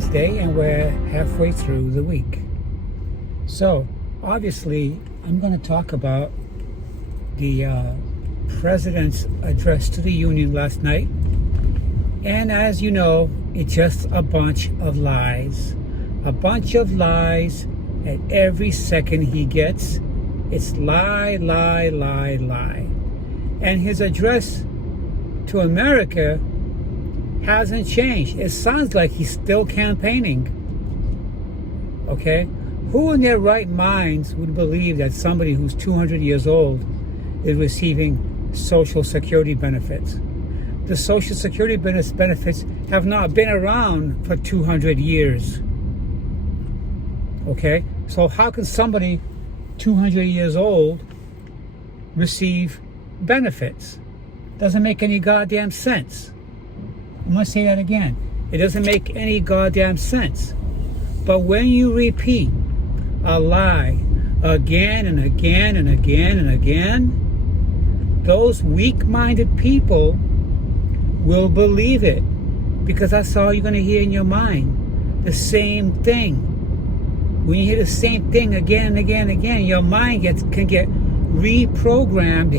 Wednesday, and we're halfway through the week. So, obviously, I'm going to talk about the President's address to the Union last night. And as you know, it's just a bunch of lies. A bunch of lies at every second he gets. It's lie, lie, lie, lie. And his address to America hasn't changed. It sounds like he's still campaigning. Okay? Who in their right minds would believe that somebody who's 200 years old is receiving Social Security benefits? The Social Security benefits have not been around for 200 years. Okay? So how can somebody 200 years old receive benefits? Doesn't make any goddamn sense. I'm going to say that again. It doesn't make any goddamn sense. But when you repeat a lie again and again and again and again, those weak-minded people will believe it, because that's all you're going to hear in your mind. The same thing. When you hear the same thing again and again and again, your mind can get reprogrammed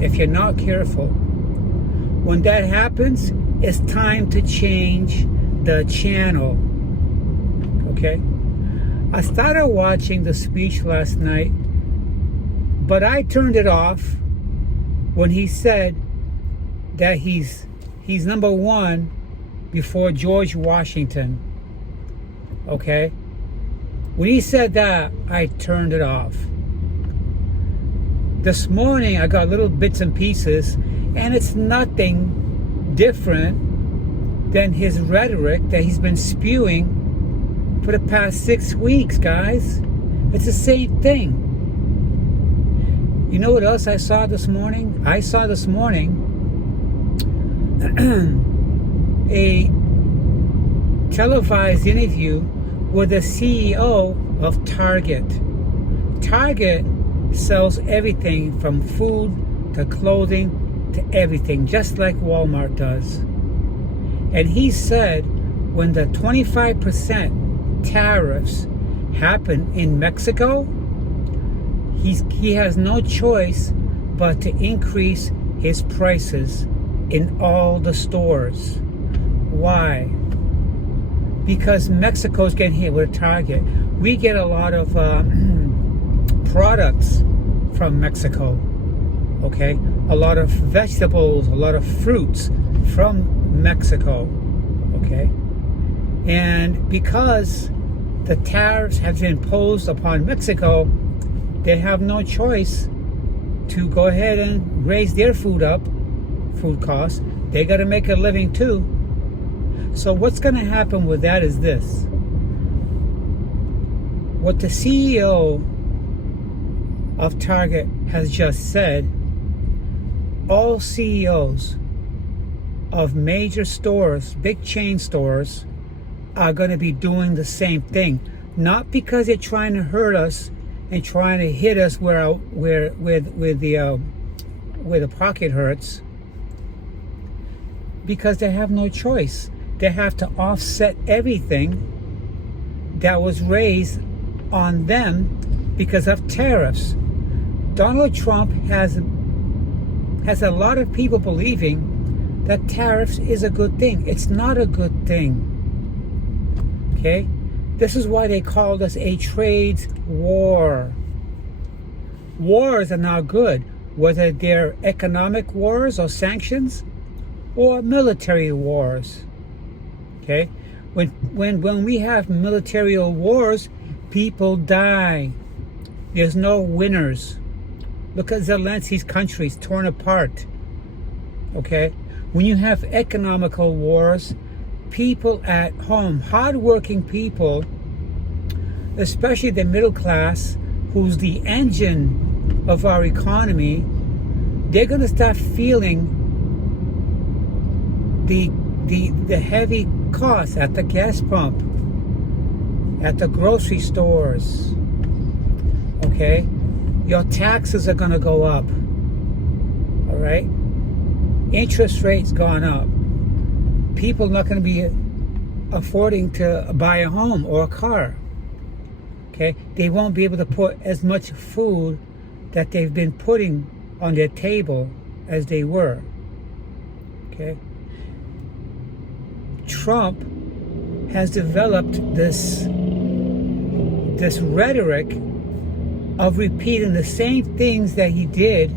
if you're not careful. When that happens, it's time to change the channel. Okay? I started watching the speech last night, but I turned it off when he said that he's number one before George Washington. Okay? When he said that, I turned it off. This morning, I got little bits and pieces, and it's nothing different than his rhetoric that he's been spewing for the past 6 weeks, guys. It's the same thing. You know what else I saw this morning? I saw this morning a televised interview with the CEO of Target. Target sells everything from food to clothing to everything, just like Walmart does. And he said when the 25% tariffs happen in Mexico, he has no choice but to increase his prices in all the stores. Why? Because Mexico's getting hit with a target. We get a lot of products from Mexico. Okay? A lot of vegetables, a lot of fruits from Mexico. Okay? And because the tariffs have been imposed upon Mexico, they have no choice to go ahead and raise their food costs. They got to make a living too. So what's going to happen with that is this. What the CEO of Target has just said, all CEOs of major stores, big chain stores, are going to be doing the same thing. Not because they're trying to hurt us and trying to hit us where the pocket hurts, because they have no choice. They have to offset everything that was raised on them because of tariffs. Donald Trump has a lot of people believing that tariffs is a good thing. It's not a good thing. Okay? This is why they called us a trade war. Wars are not good, whether they're economic wars or sanctions or military wars. Okay? When we have military wars, people die. There's no winners. Look at Zelensky's country, it's torn apart. Okay? When you have economical wars, people at home, hardworking people, especially the middle class, who's the engine of our economy, they're going to start feeling the heavy costs at the gas pump, at the grocery stores. Okay? Your taxes are going to go up. All right? Interest rates gone up. People not going to be affording to buy a home or a car. Okay, they won't be able to put as much food that they've been putting on their table as they were. Okay, Trump has developed this rhetoric of repeating the same things that he did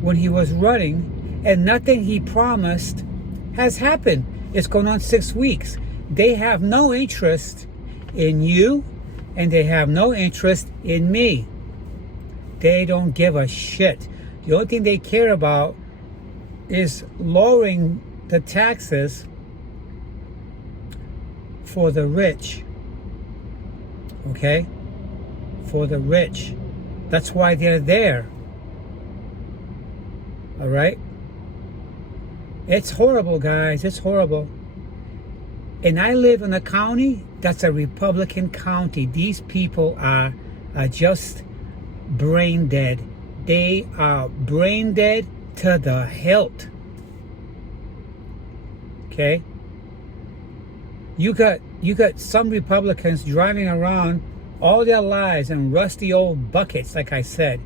when he was running, and nothing he promised has happened. It's going on 6 weeks. They have no interest in you, and they have no interest in me. They don't give a shit. The only thing they care about is lowering the taxes for the rich. Okay? For the rich. That's why they're there. All right? It's horrible, guys. It's horrible. And I live in a county that's a Republican county. These people are just brain dead. They are brain dead to the hilt. Okay? You got some Republicans driving around all their lives in rusty old buckets, like I said,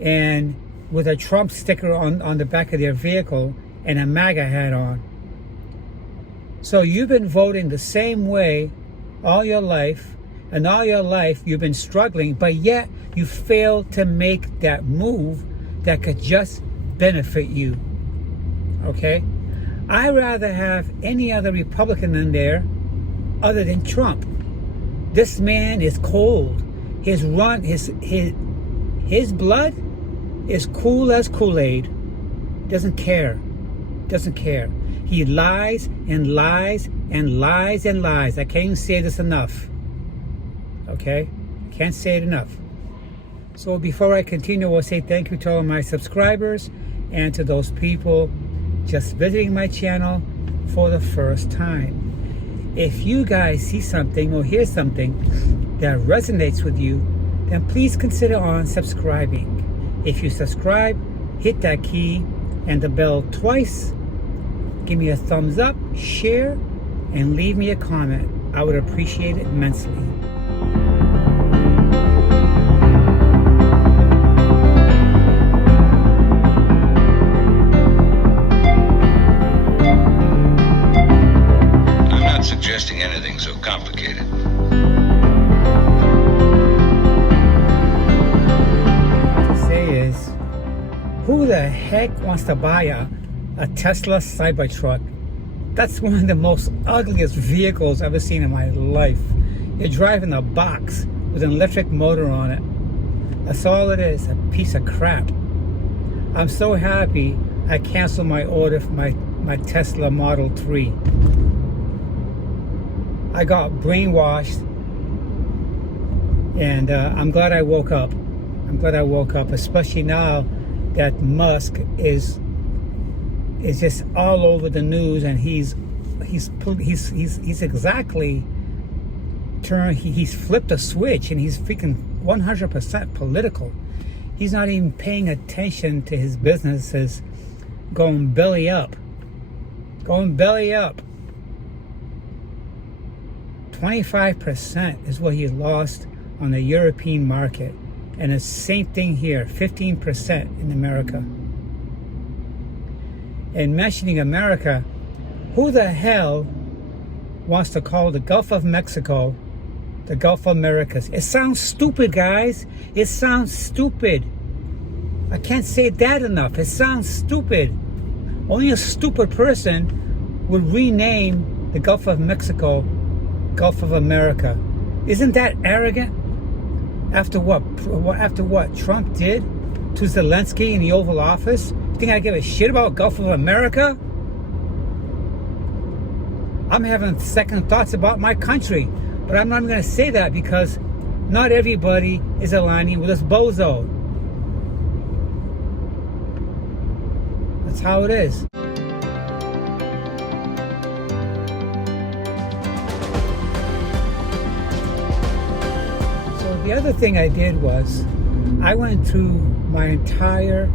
and with a Trump sticker on the back of their vehicle and a MAGA hat on. So you've been voting the same way all your life, and all your life you've been struggling, but yet you failed to make that move that could just benefit you. Okay? I'd rather have any other Republican in there other than Trump. This man is cold. His blood is cool as Kool-Aid. Doesn't care. Doesn't care. He lies and lies and lies and lies. I can't even say this enough. Okay? Can't say it enough. So before I continue, I will say thank you to all my subscribers and to those people just visiting my channel for the first time. If you guys see something or hear something that resonates with you, then please consider on subscribing. If you subscribe, hit that key and the bell twice. Give me a thumbs up, share, and leave me a comment. I would appreciate it immensely. Suggesting anything so complicated. What to say is, who the heck wants to buy a Tesla Cybertruck? That's one of the most ugliest vehicles I've ever seen in my life. You're driving a box with an electric motor on it. That's all it is, a piece of crap. I'm so happy I canceled my order for my Tesla Model 3. I got brainwashed, and I'm glad I woke up. I'm glad I woke up, especially now that Musk is just all over the news, and he's exactly turned. He's flipped a switch, and he's freaking 100% political. He's not even paying attention to his businesses going belly up. Going belly up. 25% is what he lost on the European market. And the same thing here, 15% in America. And mentioning America, who the hell wants to call the Gulf of Mexico the Gulf of Americas? It sounds stupid, guys. It sounds stupid. I can't say that enough. It sounds stupid. Only a stupid person would rename the Gulf of Mexico Gulf of America. Isn't that arrogant? After what Trump did to Zelensky in the Oval Office? You think I give a shit about Gulf of America? I'm having second thoughts about my country, but I'm not going to say that because not everybody is aligning with this bozo. That's how it is. The other thing I did was I went through my entire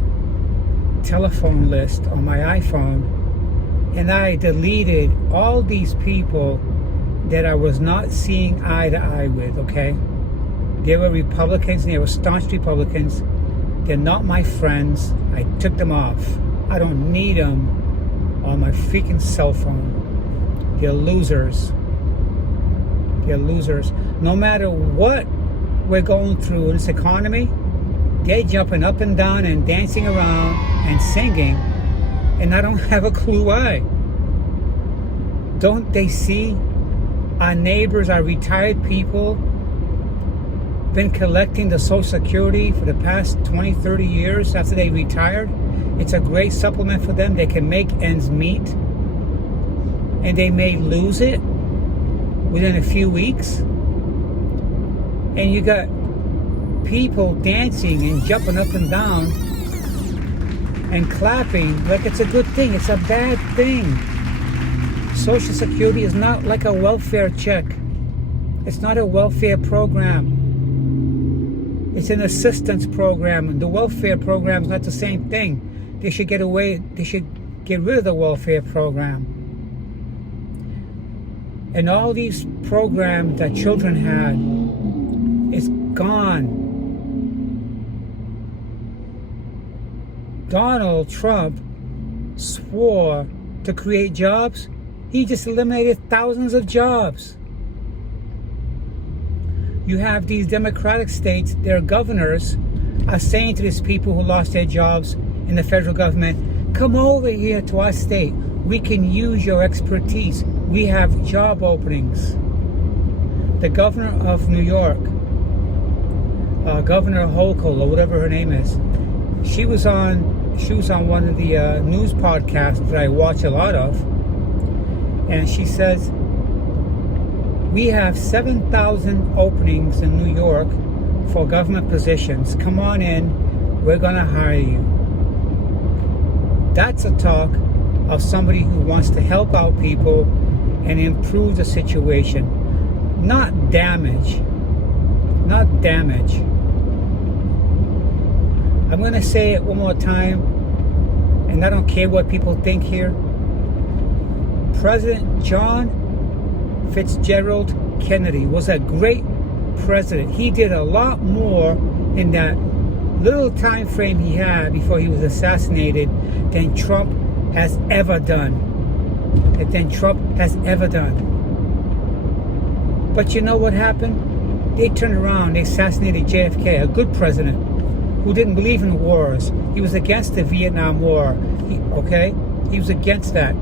telephone list on my iPhone and I deleted all these people that I was not seeing eye to eye with, okay? They were Republicans, and they were staunch Republicans. They're not my friends. I took them off. I don't need them on my freaking cell phone. They're losers. They're losers. No matter what we're going through in this economy, they're jumping up and down and dancing around and singing, and I don't have a clue why. Don't they see our neighbors, our retired people, been collecting the Social Security for the past 20, 30 years after they retired? It's a great supplement for them. They can make ends meet, and they may lose it within a few weeks. And you got people dancing and jumping up and down and clapping like it's a good thing. It's a bad thing. Social Security is not like a welfare check. It's not a welfare program. It's an assistance program, and the welfare program is not the same thing. They should get rid of the welfare program. And all these programs that children had is gone. Donald Trump swore to create jobs. He just eliminated thousands of jobs. You have these Democratic states, their governors are saying to these people who lost their jobs in the federal government, come over here to our state. We can use your expertise. We have job openings. The governor of New York, Governor Hochul, or whatever her name is, she was on one of the news podcasts that I watch a lot of, and she says, we have 7,000 openings in New York for government positions. Come on in, we're gonna hire you. That's a talk of somebody who wants to help out people and improve the situation, not damage. Not damage. I'm gonna say it one more time, and I don't care what people think here. President John Fitzgerald Kennedy was a great president. He did a lot more in that little time frame he had before he was assassinated than Trump has ever done. But you know what happened? They turned around, they assassinated JFK, a good president who didn't believe in wars. He was against the Vietnam War. He was against that.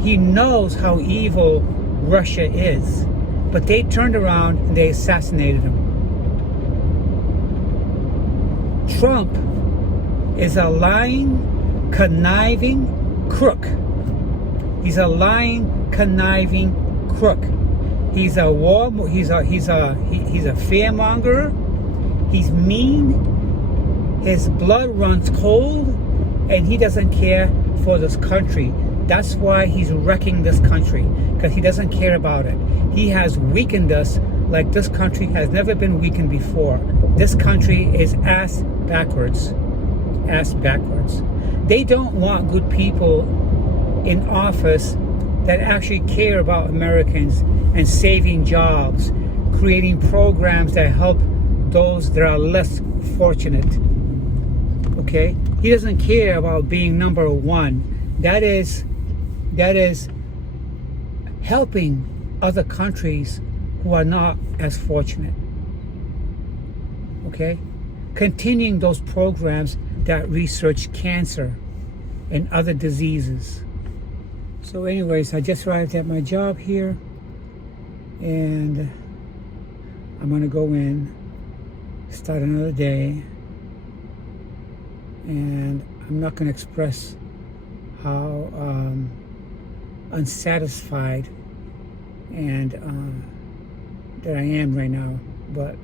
He knows how evil Russia is. But they turned around and they assassinated him. Trump is a lying, conniving crook. He's a lying, conniving crook. He's a fearmonger. He's mean. His blood runs cold, and he doesn't care for this country. That's why he's wrecking this country, because he doesn't care about it. He has weakened us like this country has never been weakened before. This country is ass backwards. Ass backwards. They don't want good people in office that actually care about Americans and saving jobs, creating programs that help those that are less fortunate. Okay? He doesn't care about being number one. That is helping other countries who are not as fortunate. Okay? Continuing those programs that research cancer and other diseases. So anyways, I just arrived at my job here, and I'm gonna go in, start another day, and I'm not gonna express how unsatisfied and that I am right now, but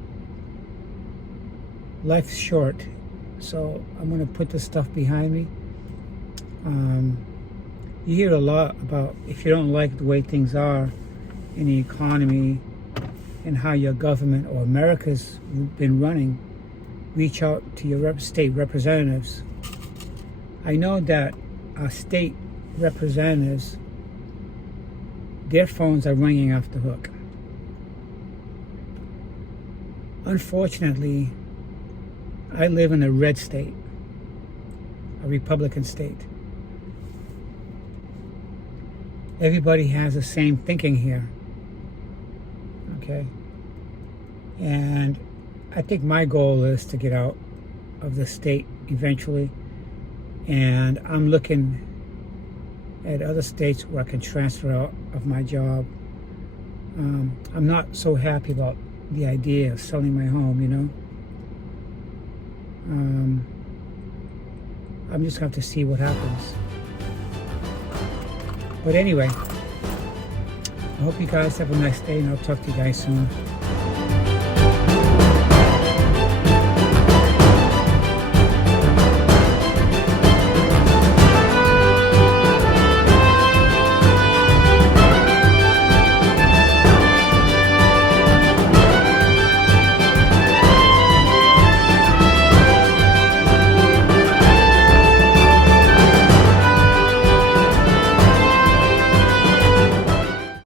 life's short, so I'm gonna put this stuff behind me. You hear a lot about if you don't like the way things are in the economy and how your government or America's been running, reach out to your state representatives. I know that our state representatives their phones are ringing off the hook. Unfortunately, I live in a red state, a Republican state. Everybody has the same thinking here, okay? And I think my goal is to get out of the state eventually, and I'm looking at other states where I can transfer out of my job. I'm not so happy about the idea of selling my home, you know. I'm just going to have to see what happens. But anyway, I hope you guys have a nice day, and I'll talk to you guys soon.